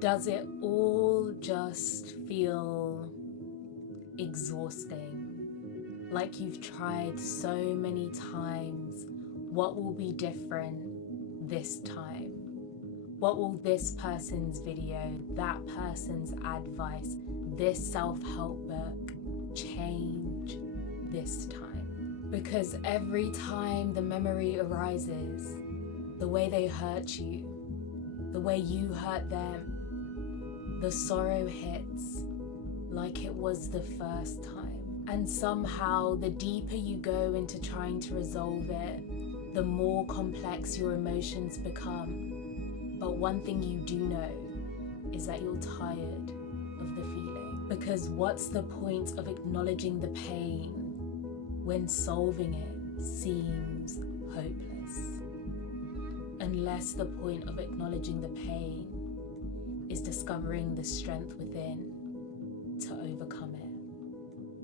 Does it all just feel exhausting? Like you've tried so many times. What will be different this time? What will this person's video, that person's advice, this self-help book change this time? Because every time the memory arises, the way they hurt you, the way you hurt them, the sorrow hits like it was the first time. And somehow the deeper you go into trying to resolve it, the more complex your emotions become. But one thing you do know is that you're tired of the feeling. Because what's the point of acknowledging the pain when solving it seems hopeless? Unless the point of acknowledging the pain is discovering the strength within to overcome